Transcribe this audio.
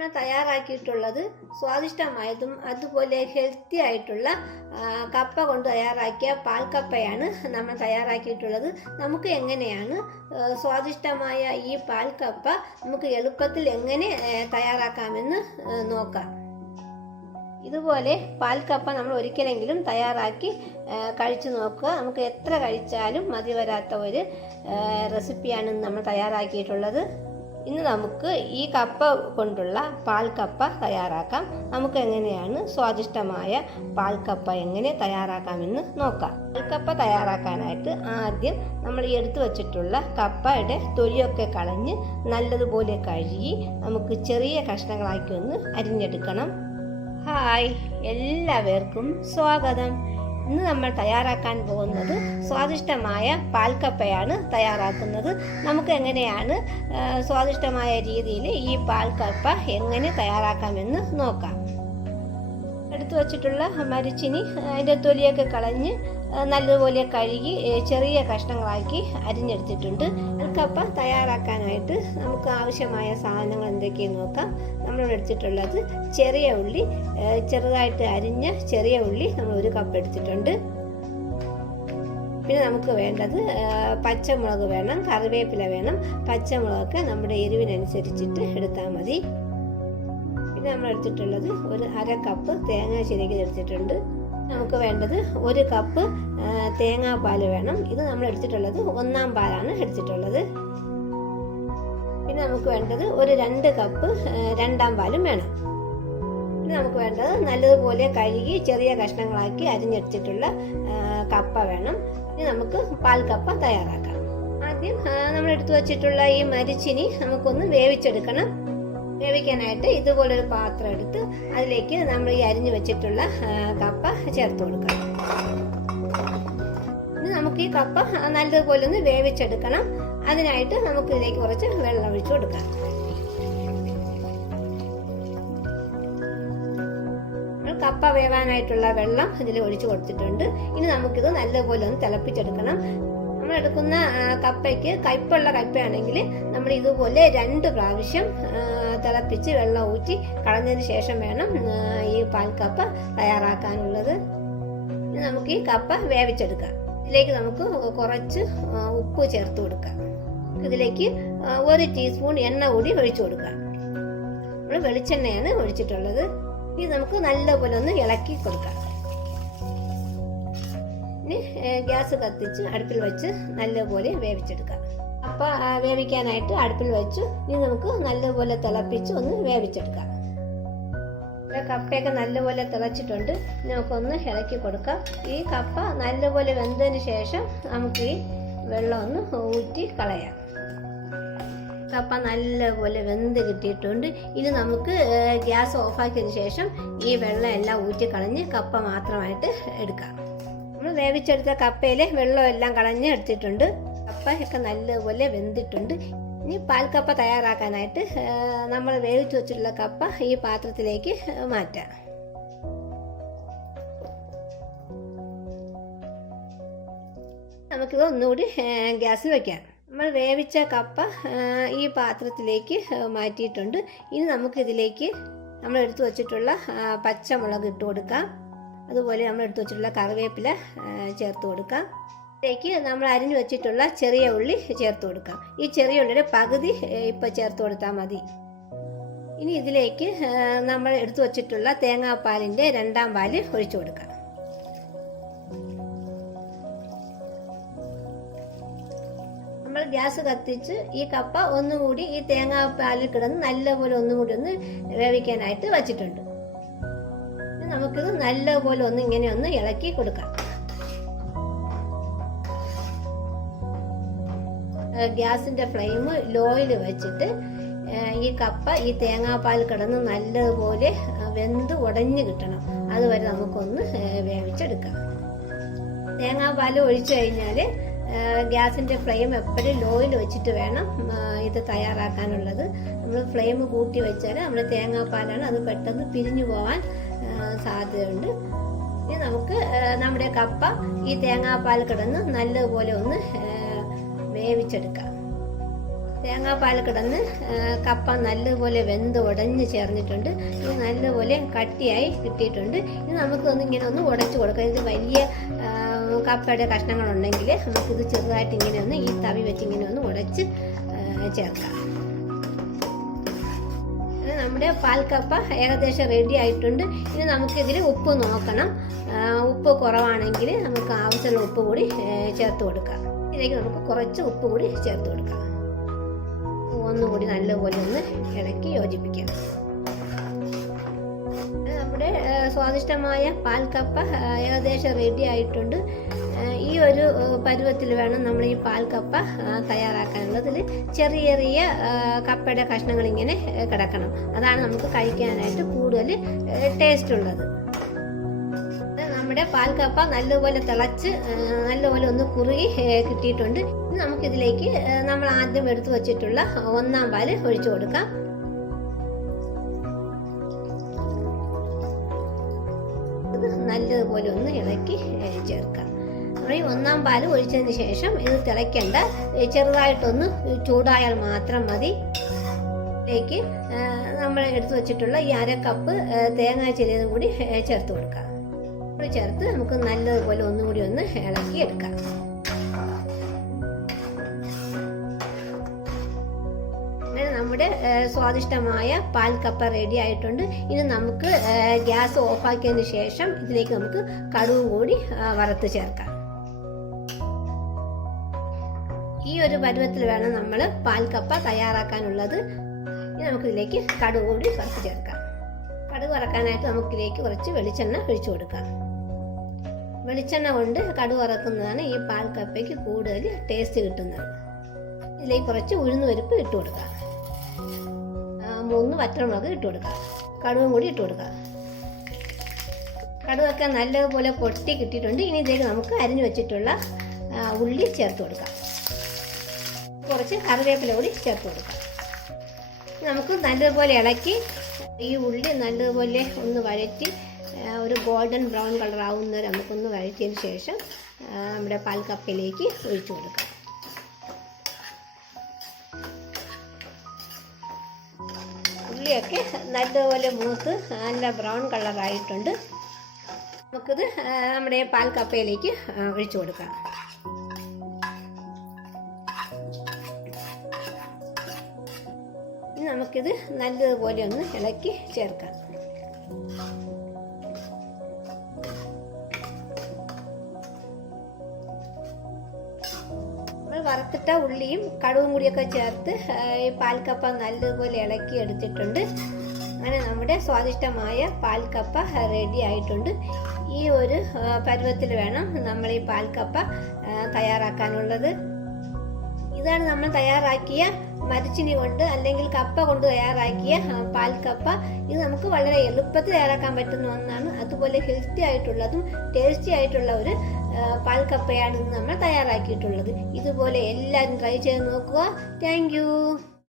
നമ്മൾ തയ്യാറാക്കിയിട്ടുള്ളത് സ്വാദിഷ്ടമായതും അതുപോലെ ഹെൽത്തി ആയിട്ടുള്ള കപ്പ കൊണ്ട് തയ്യാറാക്കിയ പാൽക്കപ്പയാണ് നമ്മൾ തയ്യാറാക്കിയിട്ടുള്ളത്. നമുക്ക് എങ്ങനെയാണ് സ്വാദിഷ്ടമായ ഈ പാൽക്കപ്പ നമുക്ക് എളുപ്പത്തിൽ എങ്ങനെ തയ്യാറാക്കാമെന്ന് നോക്കാം. ഇതുപോലെ പാൽക്കപ്പ നമ്മൾ ഒരിക്കലെങ്കിലും തയ്യാറാക്കി കഴിച്ചു നോക്കുക. നമുക്ക് എത്ര കഴിച്ചാലും മതി വരാത്ത ഒരു റെസിപ്പിയാണ് നമ്മൾ തയ്യാറാക്കിയിട്ടുള്ളത്. ഇന്ന് നമുക്ക് ഈ കപ്പ കൊണ്ടുള്ള പാൽക്കപ്പ തയ്യാറാക്കാം. നമുക്ക് എങ്ങനെയാണ് സ്വാദിഷ്ടമായ പാൽക്കപ്പ എങ്ങനെ തയ്യാറാക്കാമെന്ന് നോക്കാം. പാൽക്കപ്പ തയ്യാറാക്കാനായിട്ട് ആദ്യം നമ്മൾ എടുത്തു വച്ചിട്ടുള്ള കപ്പയുടെ തൊലിയൊക്കെ കളഞ്ഞ് നല്ലതുപോലെ കഴുകി നമുക്ക് ചെറിയ കഷ്ണങ്ങളാക്കി ഒന്ന് അരിഞ്ഞെടുക്കണം. ഹായ് എല്ലാവർക്കും സ്വാഗതം. ഇന്ന് നമ്മൾ തയ്യാറാക്കാൻ പോകുന്നത് സ്വാദിഷ്ടമായ പാൽക്കപ്പയാണ് തയ്യാറാക്കുന്നത്. നമുക്ക് എങ്ങനെയാണ് സ്വാദിഷ്ടമായ രീതിയിൽ ഈ പാൽക്കപ്പ എങ്ങനെ തയ്യാറാക്കാമെന്ന് നോക്കാം. എടുത്തു വച്ചിട്ടുള്ള മരിച്ചിനി അതിന്റെ തൊലിയൊക്കെ കളഞ്ഞ് നല്ലതുപോലെ കഴുകി ചെറിയ കഷ്ണങ്ങളാക്കി അരിഞ്ഞെടുത്തിട്ടുണ്ട്. പാൽക്കപ്പ തയ്യാറാക്കാനായിട്ട് നമുക്ക് ആവശ്യമായ സാധനങ്ങൾ എന്തൊക്കെയെന്ന് നോക്കാം. നമ്മൾ എടുത്തിട്ടുള്ളത് ചെറിയ ഉള്ളി ചെറുതായിട്ട് അരിഞ്ഞ ചെറിയ ഉള്ളി നമ്മൾ ഒരു കപ്പ് എടുത്തിട്ടുണ്ട്. പിന്നെ നമുക്ക് വേണ്ടത് പച്ചമുളക് വേണം കറിവേപ്പില വേണം. പച്ചമുളകൊക്കെ നമ്മുടെ എരിവിനനുസരിച്ചിട്ട് എടുത്താൽ മതി. പിന്നെ നമ്മൾ എടുത്തിട്ടുള്ളത് ഒരു അര കപ്പ് തേങ്ങ ചിരകി എടുത്തിട്ടുണ്ട്. നമുക്ക് വേണ്ടത് ഒരു കപ്പ് തേങ്ങാപ്പാൽ വേണം. ഇത് നമ്മൾ എടുത്തിട്ടുള്ളത് ഒന്നാം പാലാണ് എടുത്തിട്ടുള്ളത്. പിന്നെ നമുക്ക് വേണ്ടത് ഒരു രണ്ട് കപ്പ് രണ്ടാം പാലും വേണം. പിന്നെ നമുക്ക് വേണ്ടത് നല്ലതുപോലെ കഴുകി ചെറിയ കഷ്ണങ്ങളാക്കി അരിഞ്ഞെടുത്തിട്ടുള്ള കപ്പ വേണം. ഇനി നമുക്ക് പാൽ കപ്പ തയ്യാറാക്കാം. ആദ്യം നമ്മൾ എടുത്തു വച്ചിട്ടുള്ള ഈ മരിച്ചിനി നമുക്കൊന്ന് വേവിച്ചെടുക്കണം. വേവിക്കാനായിട്ട് ഇതുപോലൊരു പാത്രം എടുത്ത് അതിലേക്ക് നമ്മൾ ഈ അരിഞ്ഞു വെച്ചിട്ടുള്ള കപ്പ ചേർത്ത് കൊടുക്കണം. നമുക്ക് ഈ കപ്പ നല്ലതുപോലെ ഒന്ന് വേവിച്ചെടുക്കണം. അതിനായിട്ട് നമുക്ക് ഇതിലേക്ക് കുറച്ച് വെള്ളം ഒഴിച്ചു കൊടുക്കാം. കപ്പ വേവാനായിട്ടുള്ള വെള്ളം ഇതിൽ ഒഴിച്ചു കൊടുത്തിട്ടുണ്ട്. ഇനി നമുക്കിത് നല്ലതുപോലെ ഒന്ന് തിളപ്പിച്ചെടുക്കണം. നമ്മൾ എടുക്കുന്ന കപ്പയ്ക്ക് കയ്പുള്ള കയ്പയാണെങ്കിൽ നമ്മൾ ഇതുപോലെ രണ്ട് പ്രാവശ്യം തിളപ്പിച്ച് വെള്ളം ഊറ്റി കളഞ്ഞതിന് ശേഷം വേണം ഈ പാൽക്കപ്പ തയ്യാറാക്കാനുള്ളത്. നമുക്ക് ഈ കപ്പ വേവിച്ചെടുക്കാം. ഇതിലേക്ക് നമുക്ക് കുറച്ച് ഉപ്പ് ചേർത്ത് കൊടുക്കാം. ഇതിലേക്ക് ഒരു ടീസ്പൂൺ എണ്ണ കൂടി ഒഴിച്ചു കൊടുക്കാം. നമ്മൾ വെളിച്ചെണ്ണയാണ് ഒഴിച്ചിട്ടുള്ളത്. ഇത് നമുക്ക് നല്ലപോലെ ഒന്ന് ഇളക്കി കൊടുക്കാം. ഇനി ഗ്യാസ് കത്തിച്ച് അടുപ്പിൽ വെച്ച് നല്ലപോലെ വേവിച്ചെടുക്കാം. അപ്പോൾ വേവിക്കാനായിട്ട് അടുപ്പിൽ വെച്ച്. ഇനി നമുക്ക് നല്ലപോലെ തിളപ്പിച്ച് ഒന്ന് വേവിച്ചെടുക്കാം. ഇവിടെ കപ്പയൊക്കെ നല്ലപോലെ തിളച്ചിട്ടുണ്ട്. നമുക്കൊന്ന് ഇളക്കി കൊടുക്കാം. ഈ കപ്പ നല്ലപോലെ വെന്തതിന് ശേഷം നമുക്ക് ഈ വെള്ളം ഒന്ന് ഊറ്റി കളയാം. കപ്പ നല്ലപോലെ വെന്ത് കിട്ടിയിട്ടുണ്ട്. ഇനി നമുക്ക് ഗ്യാസ് ഓഫാക്കിയതിന് ശേഷം ഈ വെള്ളം എല്ലാം ഊറ്റി കളഞ്ഞ് കപ്പ മാത്രമായിട്ട് എടുക്കാം. നമ്മൾ വേവിച്ചെടുത്ത കപ്പയിൽ വെള്ളം എല്ലാം കളഞ്ഞ് എടുത്തിട്ടുണ്ട്. കപ്പ ഒക്കെ നല്ലപോലെ വെന്തിട്ടുണ്ട്. ഇനി പാൽക്കപ്പ തയ്യാറാക്കാനായിട്ട് നമ്മൾ വേവിച്ച് വെച്ചിട്ടുള്ള കപ്പ ഈ പാത്രത്തിലേക്ക് മാറ്റാം. നമുക്കിത് ഒന്നുകൂടി ഗ്യാസിൽ വെക്കാം. നമ്മൾ വേവിച്ച കപ്പ ഈ പാത്രത്തിലേക്ക് മാറ്റിയിട്ടുണ്ട്. ഇനി നമുക്കിതിലേക്ക് നമ്മൾ എടുത്തു വച്ചിട്ടുള്ള പച്ചമുളക് ഇട്ട് കൊടുക്കാം. അതുപോലെ നമ്മൾ എടുത്തു വച്ചിട്ടുള്ള കറിവേപ്പില ചേർത്ത് കൊടുക്കാം. ഇതിലേക്ക് നമ്മൾ അരിഞ്ഞു വെച്ചിട്ടുള്ള ചെറിയ ഉള്ളി ചേർത്ത് കൊടുക്കാം. ഈ ചെറിയ ഉള്ളിയുടെ പകുതി ഇപ്പോൾ ഇപ്പം ചേർത്ത് കൊടുത്താൽ മതി. ഇനി ഇതിലേക്ക് നമ്മൾ എടുത്തു വച്ചിട്ടുള്ള തേങ്ങാപ്പാലിന്റെ രണ്ടാം പാൽ ഒഴിച്ചു കൊടുക്കാം. നമ്മൾ ഗ്യാസ് കത്തിച്ച് ഈ കപ്പ ഒന്നുകൂടി ഈ തേങ്ങാപ്പാലിൽ കിടന്ന് നല്ലപോലെ ഒന്നുകൂടി ഒന്ന് വേവിക്കാനായിട്ട് വച്ചിട്ടുണ്ട്. നമുക്കിത് നല്ലപോലെ ഒന്ന് ഇങ്ങനെ ഒന്ന് ഇളക്കി കൊടുക്കാം. ഏഹ് ഗ്യാസിന്റെ ഫ്ലെയിം ലോയിൽ വെച്ചിട്ട് ഈ കപ്പ ഈ തേങ്ങാപ്പാൽ കിടന്ന് നല്ലതുപോലെ വെന്ത് ഉടഞ്ഞു കിട്ടണം. അതുവരെ നമുക്കൊന്ന് വേവിച്ചെടുക്കാം. തേങ്ങാപ്പാൽ ഒഴിച്ചു കഴിഞ്ഞാൽ ഗ്യാസിന്റെ ഫ്ലെയിം എപ്പോഴും ലോയിൽ വെച്ചിട്ട് വേണം ഇത് തയ്യാറാക്കാനുള്ളത്. നമ്മൾ ഫ്ലെയിം കൂട്ടി വെച്ചാൽ നമ്മൾ തേങ്ങാപ്പാലാണ് അത് പെട്ടെന്ന് പിരിഞ്ഞു പോകാൻ സാധ്യതയുണ്ട്. ഇനി നമുക്ക് നമ്മുടെ കപ്പ ഈ തേങ്ങാപ്പാൽ കിടന്ന് നല്ലതുപോലെ ഒന്ന് വേവിച്ചെടുക്കാം തേങ്ങാപ്പാൽ കിടന്ന് കപ്പ നല്ലപോലെ വെന്ത് ഉടഞ്ഞ് ചേർന്നിട്ടുണ്ട്. ഇത് നല്ലപോലെ കട്ടിയായി കിട്ടിയിട്ടുണ്ട്. ഇത് നമുക്കൊന്ന് ഇങ്ങനെ ഒന്ന് ഉടച്ചു കൊടുക്കാം. ഇത് വലിയ കപ്പയുടെ കഷ്ണങ്ങളുണ്ടെങ്കിൽ നമുക്കിത് ചെറുതായിട്ട് ഇങ്ങനെ ഒന്ന് ഈ തവി വെച്ച് ഇങ്ങനെ ഒന്ന് ഉടച്ച് ചേർക്കാം. നമ്മുടെ പാൽക്കപ്പ ഏകദേശം റെഡി ആയിട്ടുണ്ട്. ഇനി നമുക്കിതിൽ ഉപ്പ് നോക്കണം. ഉപ്പ് കുറവാണെങ്കിൽ നമുക്ക് ആവശ്യമുള്ള ഉപ്പ് കൂടി ചേർത്ത് കൊടുക്കാം. ഇതിലേക്ക് നമുക്ക് കുറച്ച് ഉപ്പ് കൂടി ചേർത്ത് കൊടുക്കാം. ഒന്നുകൂടി നല്ലപോലെ ഒന്ന് ഇളക്കി യോജിപ്പിക്കാം. നമ്മുടെ സ്വാദിഷ്ടമായ പാൽക്കപ്പ ഏകദേശം റെഡി ആയിട്ടുണ്ട്. ഈ ഒരു പരുവത്തിൽ വേണം നമ്മൾ ഈ പാൽക്കപ്പ തയ്യാറാക്കാനുള്ളത് ഇതിൽ ചെറിയ ചെറിയ കപ്പയുടെ കഷ്ണങ്ങൾ ഇങ്ങനെ കിടക്കണം. അതാണ് നമുക്ക് കഴിക്കാനായിട്ട് കൂടുതൽ ടേസ്റ്റ് ഉള്ളത്. നമ്മുടെ പാൽക്കപ്പ നല്ലപോലെ തിളച്ച് നല്ലപോലെ ഒന്ന് കുറുകി കിട്ടിയിട്ടുണ്ട്. നമുക്കിതിലേക്ക് നമ്മൾ ആദ്യം എടുത്തു വച്ചിട്ടുള്ള ഒന്നാം പാൽ ഒഴിച്ചു കൊടുക്കാം. ഇത് നല്ലതുപോലെ ഒന്ന് ഇളക്കി ചേർക്കാം. ഒന്നാം പാൽ ഒഴിച്ചതിന് ശേഷം ഇത് തിളയ്ക്കേണ്ട ചെറുതായിട്ടൊന്ന് ചൂടായാൽ മാത്രം മതി. ഇതിലേക്ക് നമ്മൾ എടുത്തു വച്ചിട്ടുള്ള ഈ അര കപ്പ് തേങ്ങ ചെറിയതും കൂടി ചേർത്ത് കൊടുക്കാം. കൂടി ചേർത്ത് നമുക്ക് നല്ലതുപോലെ ഒന്നുകൂടി ഒന്ന് ഇളക്കി എടുക്കാം. നമ്മുടെ സ്വാദിഷ്ടമായ പാൽ കപ്പ റെഡി ആയിട്ടുണ്ട്. ഇനി നമുക്ക് ഗ്യാസ് ഓഫാക്കിയതിന് ശേഷം ഇതിലേക്ക് നമുക്ക് കടുവും കൂടി വറുത്ത് ചേർക്കാം. ഈ ഒരു പരുവത്തിൽ വേണം നമ്മൾ പാൽ കപ്പ തയ്യാറാക്കാനുള്ളത്. ഇനി നമുക്കിതിലേക്ക് കടുവും കൂടി വറുത്ത് ചേർക്കാം. കടുക് വറക്കാനായിട്ട് നമുക്കിതിലേക്ക് കുറച്ച് വെളിച്ചെണ്ണ ഒഴിച്ചു കൊടുക്കാം. വെളിച്ചെണ്ണ കൊണ്ട് കടു വറക്കുന്നതാണ് ഈ പാൽ കപ്പയ്ക്ക് കൂടുതൽ ടേസ്റ്റ് കിട്ടുന്നത്. ഇതിലേക്ക് കുറച്ച് ഉഴുന്ന് പരിപ്പ് ഇട്ട് കൊടുക്കാം. മൂന്ന് വറ്റമുളക് ഇട്ട് കൊടുക്കാം. കടുവും കൂടി ഇട്ട് കൊടുക്കാം. കടുവൊക്കെ നല്ലതുപോലെ പൊട്ടി കിട്ടിയിട്ടുണ്ട്. ഇനി ഇതിലേക്ക് നമുക്ക് അരിഞ്ഞു വെച്ചിട്ടുള്ള ഉള്ളി ചേർത്ത് കൊടുക്കാം. കുറച്ച് കറിവേപ്പില കൂടി ചേർത്ത് കൊടുക്കാം. നമുക്ക് നല്ലതുപോലെ ഇളക്കി ഈ ഉള്ളി നല്ലതുപോലെ ഒന്ന് വഴറ്റി ഒരു ഗോൾഡൻ ബ്രൗൺ കളർ ആവുന്നവരെ നമുക്കൊന്ന് വഴറ്റിയതിന് ശേഷം നമ്മുടെ പാൽ കപ്പിലേക്ക് ഒഴിച്ചു കൊടുക്കാം. ഉള്ളിയൊക്കെ നല്ലതുപോലെ മൂത്ത് നല്ല ബ്രൗൺ കളറായിട്ടുണ്ട്. നമുക്കിത് നമ്മുടെ പാൽ കപ്പയിലേക്ക് ഒഴിച്ചു കൊടുക്കാം. നമുക്കിത് നല്ലതുപോലെ ഒന്ന് ഇളക്കി ചേർക്കാം. വറുത്തിട്ട ഉള്ളിയും കടുവും കൂടിയൊക്കെ ചേർത്ത് ഈ പാൽക്കപ്പ നല്ലതുപോലെ ഇളക്കി എടുത്തിട്ടുണ്ട്. അങ്ങനെ നമ്മുടെ സ്വാദിഷ്ടമായ പാൽക്കപ്പ റെഡി ആയിട്ടുണ്ട്. ഈ ഒരു പരുവത്തിൽ വേണം നമ്മൾ ഈ പാൽക്കപ്പ തയ്യാറാക്കാനുള്ളത്. ഇതാണ് നമ്മൾ തയ്യാറാക്കിയ മരച്ചിനി കൊണ്ട് അല്ലെങ്കിൽ കപ്പ കൊണ്ട് തയ്യാറാക്കിയ പാൽക്കപ്പ. ഇത് നമുക്ക് വളരെ എളുപ്പത്തിൽ തയ്യാറാക്കാൻ പറ്റുന്ന ഒന്നാണ്. അതുപോലെ ഹെൽത്തി ആയിട്ടുള്ളതും ടേസ്റ്റി ആയിട്ടുള്ള ഒരു പാൽക്കപ്പയാണ് നമ്മൾ തയ്യാറാക്കിയിട്ടുള്ളത്. ഇതുപോലെ എല്ലാവരും ട്രൈ ചെയ്ത് നോക്കുക. താങ്ക്